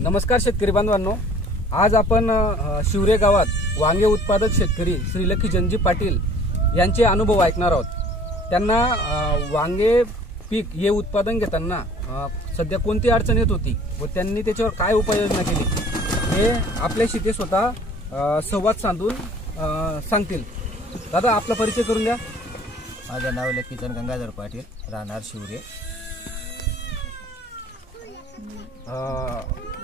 नमस्कार शेतकरी बांधवांनो, आज आपण शिवरे गावात वांगे उत्पादक शेतकरी श्री लकी जनजी पाटील यांचे अनुभव ऐकणार आहोत। त्यांना वांगे पीक हे उत्पादन घेताना सध्या कोणती अडचण येत होती व त्यांनी त्याच्यावर काय उपाययोजना केली हे आपल्याशी ते स्वतः संवाद साधून सांगतील। दादा, आपला परिचय करून द्या। माझे नाव लकी गंगाधर पाटील, राहणार शिवरे।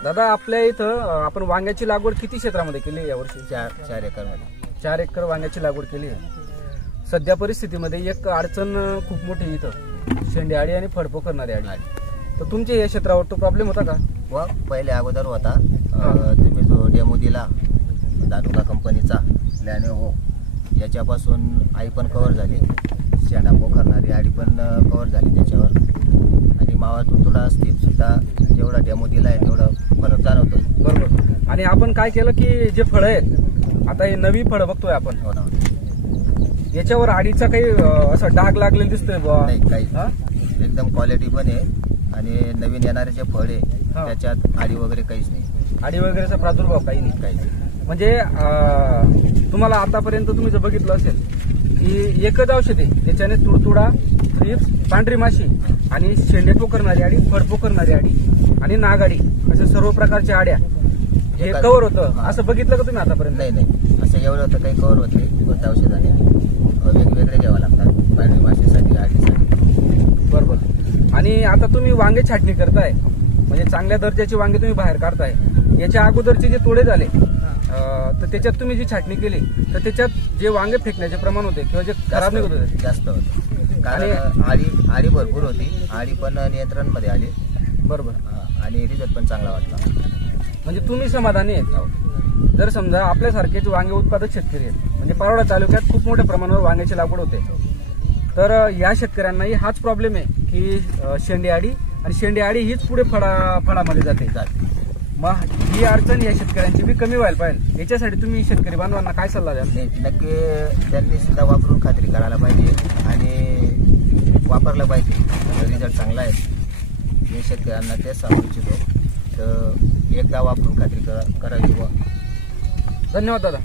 दादा, आपल्या इथं आपण वांग्याची लागवड किती क्षेत्रामध्ये केली यावर्षी? 4 एकरमध्ये 4 एकर वांग्याची लागवड केली आहे। सध्या परिस्थितीमध्ये एक अडचण खूप मोठी इथं शेंडे आडी आणि फडफो करणारी आडी। तर तुमच्या या क्षेत्रावर तो प्रॉब्लेम होता का? व पहिले अगोदर होता। तुम्ही जो डेमो दिला दानुका कंपनीचा लॅनोव्हो, याच्यापासून आई पण कव्हर झाली, शेंडा पोखरणारी आडी पण कव्हर झाली त्याच्यावर, आणि मावा तुडतुडा स्टीप सुद्धा जेवढा डेमो दिलाय तेवढा फरक जाणवतो। बरोबर। आणि आपण काय केलं की जे फळं आहेत, आता हे नवी फळं बघतोय आपण, हो ना, याच्यावर आडीचा काही असं डाग लागलेला दिसतोय बुवा? नाही, काही एकदम क्वालिटी पण आहे आणि नवीन येणारे जे फळ आहे त्याच्यात आडी वगैरे काहीच नाही। आडी वगैरेचा प्रादुर्भाव काही नाही? काही नाही। म्हणजे तुम्हाला आतापर्यंत तुम्ही जर बघितलं असेल की एकच औषध आहे, त्याच्याने तुडतुडा, थ्रिप्स, पांढरी माशी आणि शेंडे पोखरणारी आडी, फळ पोखरणारी आडी आणि नागाडी अशा सर्व प्रकारच्या आड्या हे कव्हर होतं। असं बघितलं का तुम्ही आतापर्यंत? नाही, असं एवढं होतं, काही कव्हर होत नाही। कोणत्या औषधाने वेगवेगळे घ्यावं लागतात, पांढरी माशीसाठी, आडीसाठी। बरोबर। आणि आता तुम्ही वांगे छाटणी करताय, म्हणजे चांगल्या दर्जाची वांगे तुम्ही बाहेर काढताय। याच्या अगोदरचे जे तोडे झाले तर त्याच्यात तुम्ही जी छाटणी केली तर त्याच्यात जे वांगे फेकण्याचे प्रमाण होते किंवा जे खराब निघत होते जास्त होतं, कारण आडी भरपूर होती, आडी पण नियंत्रण मध्ये आली। बरोबर। आणि रिझल्ट पण चांगला वाटला। म्हणजे तुम्ही समाधानी आहेत? जर समजा आपल्यासारखेच वांगे उत्पादक शेतकरी आहेत, म्हणजे पारोडा तालुक्यात खूप मोठ्या प्रमाणावर वांग्याची लागवड होते, तर या शेतकऱ्यांनाही हाच प्रॉब्लेम आहे की शेंडे आडी, आणि शेंडे आडी हीच पुढे फळामध्ये जाते। मग ही अडचण या शेतकऱ्यांची बी कमी व्हायला पाहिजे। याच्यासाठी तुम्ही शेतकरी बांधवांना काय सल्ला द्याल? नक्की त्यांनी सुद्धा वापरून खात्री करायला पाहिजे आणि वापरलं पाहिजे। रिझल्ट चांगला आहे, मी शेतकऱ्यांना तेच सांगू इच्छितो, तर एकदा वापरून खात्री करावी। धन्यवाद दादा।